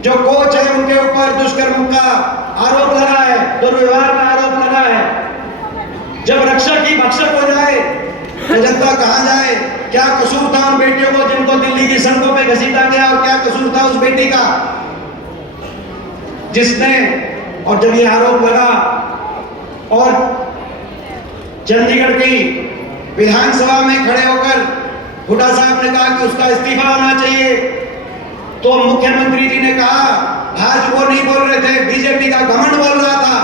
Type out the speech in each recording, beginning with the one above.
जो कोच है उनके ऊपर दुष्कर्म का आरोप लगा है, दुर्व्यवहार का आरोप लगा है। जब रक्षक ही भक्षक हो जाए तो जनता कहां जाए? क्या कसूर था उन बेटियों को जिनको दिल्ली की सड़कों पे घसीटा गया, और क्या कसूर था उस बेटी का जिसने, और जब ये आरोप लगा और चंडीगढ़ की विधानसभा में खड़े होकर हुड्डा साहब ने कहा कि उसका इस्तीफा होना चाहिए, तो मुख्यमंत्री जी ने कहा, आज वो नहीं बोल रहे थे, बीजेपी का घमंड बोल रहा था।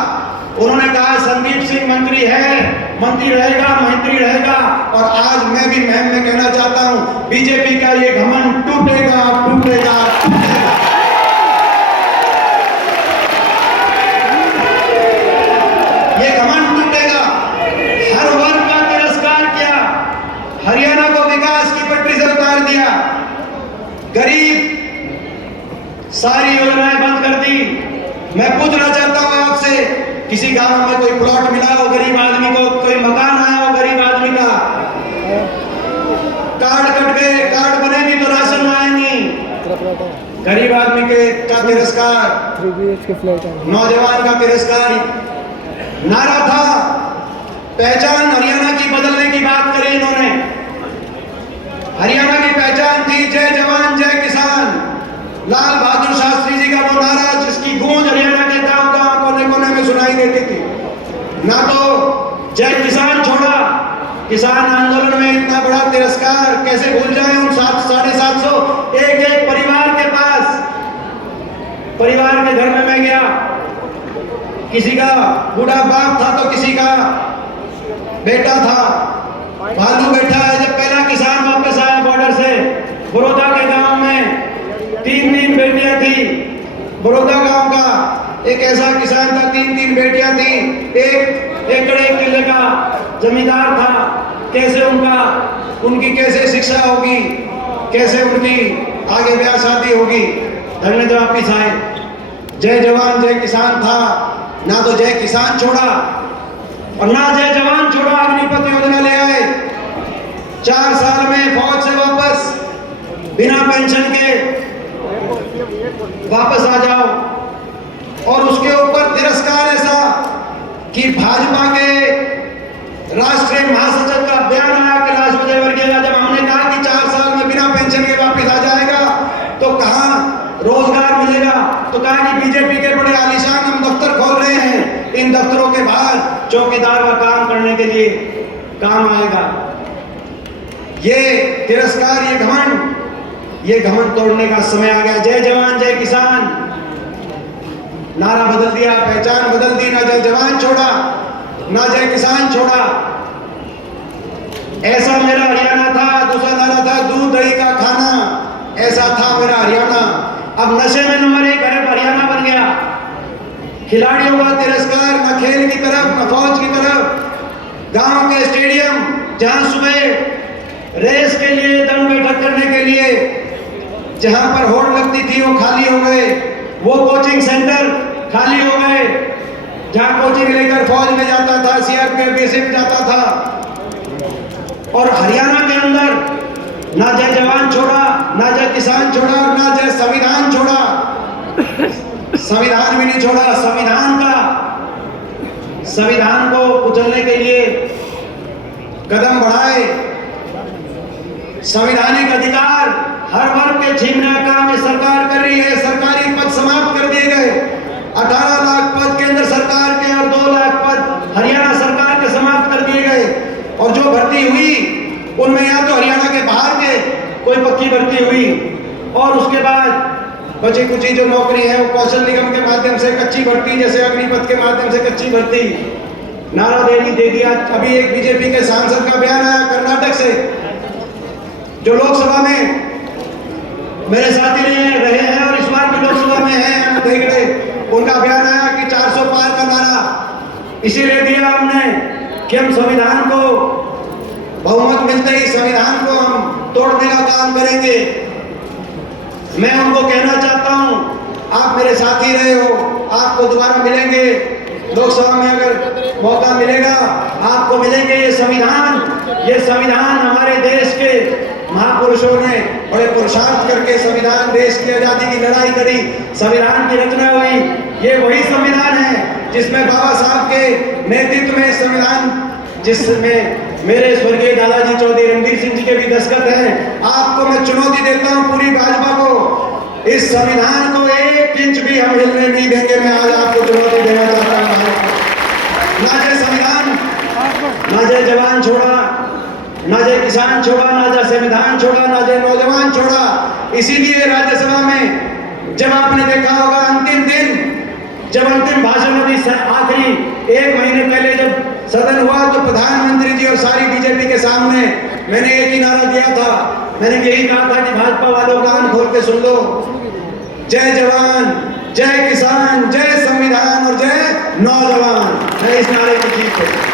उन्होंने कहा संदीप सिंह मंत्री है, मंत्री रहेगा, मंत्री रहेगा। और आज मैं भी महम में कहना चाहता हूं, बीजेपी का ये घमंड टूटेगा, टूटेगा, टूटेगा। ये घमंड टूटेगा। हर वर्ग का तिरस्कार किया, हरियाणा को विकास की पटरी से उतार दिया, गरीब सारी योजनाएं बंद कर दी। मैं पूछना चाहता हूं आपसे, किसी गांव में कोई प्लॉट मिला हो गरीब आदमी को, कोई मकान आया हो गरीब आदमी का? कार्ड कट गए, कार्ड बनेगी तो राशन आएंगी। गरीब आदमी के का तिरस्कार, नौजवान का तिरस्कार नारा था। पहचान हरियाणा की बदलने की बात करी इन्होंने। हरियाणा की पहचान थी जय जवान जय किसान। लाल बहादुर शास्त्री जी का वो नारा जिसकी गूंज हरियाणा के गांव-गांव कोने-कोने में सुनाई देती थी। ना तो जय किसान छोड़ा, किसान आंदोलन में इतना बड़ा तिरस्कार कैसे भूल जाए उन 750 एक परिवार के पास। परिवार के घर में मैं गया, किसी का बूढ़ा बाप था तो किसी का बेटा था, भालू बैठा है। जब पहला किसान वापस आया बॉर्डर से, बड़ौदा के गांव में 3 बेटियां थी। बड़ौदा गांव का एक ऐसा किसान था, 3 बेटियां थी, 1 एकड़ 1 किले का जमींदार था। कैसे उनकी कैसे शिक्षा होगी, कैसे उनकी आगे ब्याह शादी होगी? धरने तो वापिस आए। जय जवान जय किसान था, ना तो जय किसान छोड़ा और ना जय जवान छोड़ा। अग्निपथ योजना ले आए, 4 साल में फौज से वापस बिना पेंशन के वापस आ जाओ। और उसके ऊपर तिरस्कार ऐसा कि भाजपा के राष्ट्रीय महासचिव का बयान आया कैलाश विजयवर्गीय का, जब हमने कहा कि 4 साल में बिना पेंशन के वापस आ जाएगा तो कहां रोजगार मिलेगा? तो कहा कि बीजेपी के बड़े आलीशान हम दफ्तर खोल रहे हैं, इन दफ्तरों के बाहर चौकीदार का काम करने के लिए काम आएगा। ये तिरस्कार, ये घमंड तोड़ने का समय आ गया। जय जवान जय किसान नारा बदल दिया, पहचान बदल दी। ना जय जवान छोड़ा, ना जय किसान छोड़ा। ऐसा मेरा हरियाणा था। दूसरा नारा था दूध दही का खाना, ऐसा था मेरा हरियाणा। अब नशे में नंबर 1 हरियाणा बन गया। खिलाड़ियों का तिरस्कार, न खेल की तरफ न फौज की तरफ। गांव के स्टेडियम जहां सुबह रेस के लिए, दम बैठक करने के लिए जहां पर होड़ लगती थी वो खाली हो गए। वो कोचिंग सेंटर खाली हो गए जहां कोचिंग लेकर फौज में जाता था, सीआरपीएफ बीएसएफ जाता था। और हरियाणा के अंदर ना जय जवान छोड़ा, ना जय किसान छोड़ा, और ना जय संविधान छोड़ा। संविधान भी नहीं छोड़ा। संविधान को कुचलने के लिए कदम बढ़ाए। संवैधानिक अधिकार हर वर्ग के छीनने का काम ये सरकार कर रही है। सरकारी पद समाप्त कर दिए गए। 18 लाख पद केंद्र सरकार के और 2 लाख पद हरियाणा सरकार के समाप्त कर दिए गए। और जो भर्ती हुई उनमें या तो हरियाणा के बाहर के कोई पक्की भर्ती हुई, और उसके बाद बची कुची जो नौकरी है वो कौशल निगम के माध्यम से कच्ची भर्ती, जैसे अग्निपथ के माध्यम से कच्ची भर्ती। नारा दे दिया। अभी एक बीजेपी के सांसद का बयान आया कर्नाटक से, जो लोकसभा में मेरे साथी रहे हैं और इस बार भी लोकसभा में हैं, हेगड़े, उनका बयान आया कि 400 पार का नारा इसीलिए दिया हमने कि हम संविधान को बहुमत मिलते ही संविधान को हम तोड़ने का काम करेंगे। मैं उनको कहना चाहता हूं, आप मेरे साथी रहे हो, आपको दोबारा मिलेंगे लोकसभा में, अगर मौका मिलेगा आपको मिलेंगे। ये संविधान हमारे देश के महापुरुषों ने बड़े पुरुषार्थ करके संविधान, देश की आजादी की लड़ाई लड़ी, संविधान की रचना हुई। ये वही संविधान है जिसमें बाबा साहब के नेतृत्व में संविधान, जिसमें मेरे स्वर्गीय दादाजी चौधरी रणबीर सिंह जी के भी दस्तखत हैं। आपको मैं चुनौती देता हूं, पूरी भाजपा को, इस संविधान को 1 इंच भी हम हिलने नहीं देंगे। मैं आज आपको चुनौती देना चाहता हूं। ना जय संविधान, ना जय जवान छोड़ा, ना जय किसान छोड़ा, ना जय संविधान छोड़ा, ना जय नौजवान छोड़ा। इसीलिए राज्यसभा में जब आपने देखा होगा अंतिम दिन, जब अंतिम भाषण अभी आखिरी 1 महीने पहले जब सदन हुआ, तो प्रधानमंत्री जी और सारी बीजेपी के सामने मैंने एक ही नारा दिया था। मैंने यही कहा था कि भाजपा वालों कान खोल के सुन लो, जय जवान, जय किसान, जय संविधान और जय नौजवान। मैं इस नारे की जीत है।